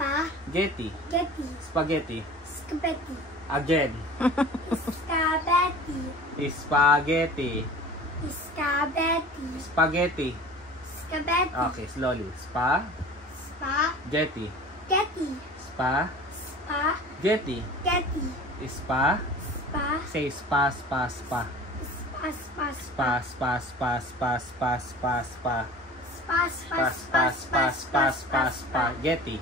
Spaghetti. Getty. Spaghetti. Spaghetti. Again. Spaghetti. Spaghetti. Spaghetti. Spaghetti. Spaghetti. Okay, slowly. Spa. Spaghetti. Getty. Spa. Spaghetti. Getty. Spa. Spa. Say spa, spa, spa. Spa. Spa, spa, spa, spa, spa, spa, spa. Spa. Spa, spa, spa, spa, spa, spa. Getty.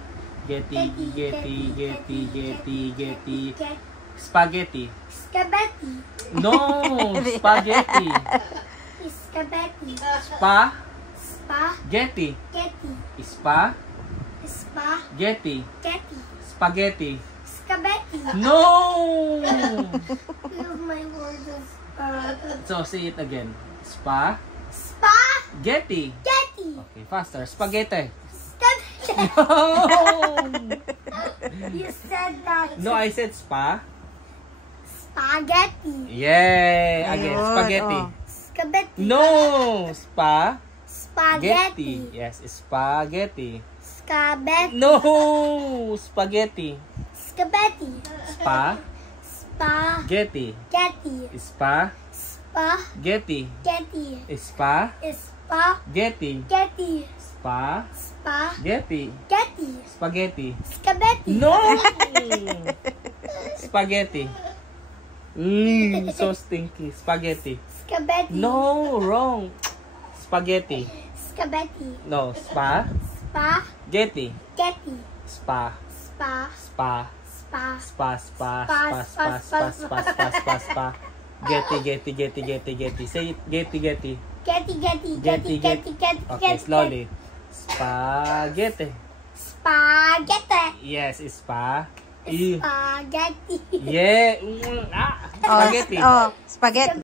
Getty, getty, getty, getty, getty. Spaghetti. Spaghetti. No! Spaghetti. Spaghetti. Spa. Getty. Getty. Spa. Spaghetti. Getty. Spaghetti. Spaghetti. No! My word is So, say it again. Spa. Getty. Getty. Okay, faster. Spaghetti. Spaghetti. No! You said that. No, I said spa. Spaghetti. Yay! Again, Ayun, spaghetti. oh. Spaghetti. No! Spa. Spaghetti. Yes, spaghetti. Spaghetti. No! Spaghetti. Spaghetti. Spa. Spaghetti. Getty. Spa. Spaghetti. Getty. Spa. Spaghetti. Getty. Spa. Spaghetti. Getty. Spaghetti. Spaghetti. No! Spaghetti. So stinky. Spaghetti. Spaghetti. No, wrong. Spaghetti. Spaghetti. No, spa. Getty. Spaghetti. Spa. Spa. Spa. Spa. Spa, spa, spa, spa, spa, spa, spa, spa, spa. Getty. Say it. Getty. Getty. Okay, slowly. Spaghetti. Spaghetti. Yes, spa. Spaghetti. Yeah. Oh, Spaghetti. oh, spaghetti.